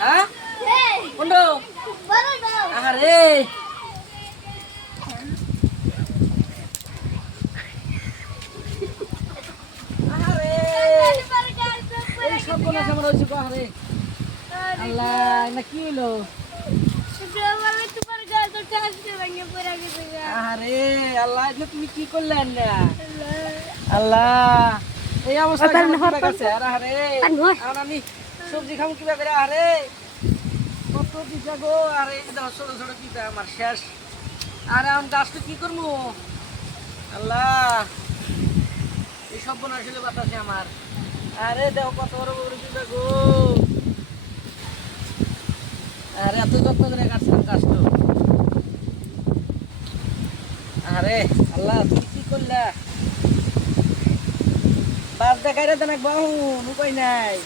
হ্যাঁ কোনটো আরে আরে এই সব কোনা সামনে হইছে গো আরে আল্লাহ না কি হলো আরে আল্লাহ এটা তুমি কি করলে না আল্লাহ এই অবস্থা কেন হয়ে গেছে আরে আর আমি সবজি খাম কিভাবে করে আরে কত পিঠা গো আরে এই দেখো ছোট ছোট পিঠা আমার শেষ আরে আমি গাছটা কি করবো আল্লাহ এই সব বোন আসলে বাতাসে আমার আরে দেখো কত বড় বড় পিঠা গো আরে এত যত্ন করে কাটছিলাম গাছটা আরে আল্লাহ তুমি কি করলা বাস দেখাই রে দেখ বাহু উপায় নাই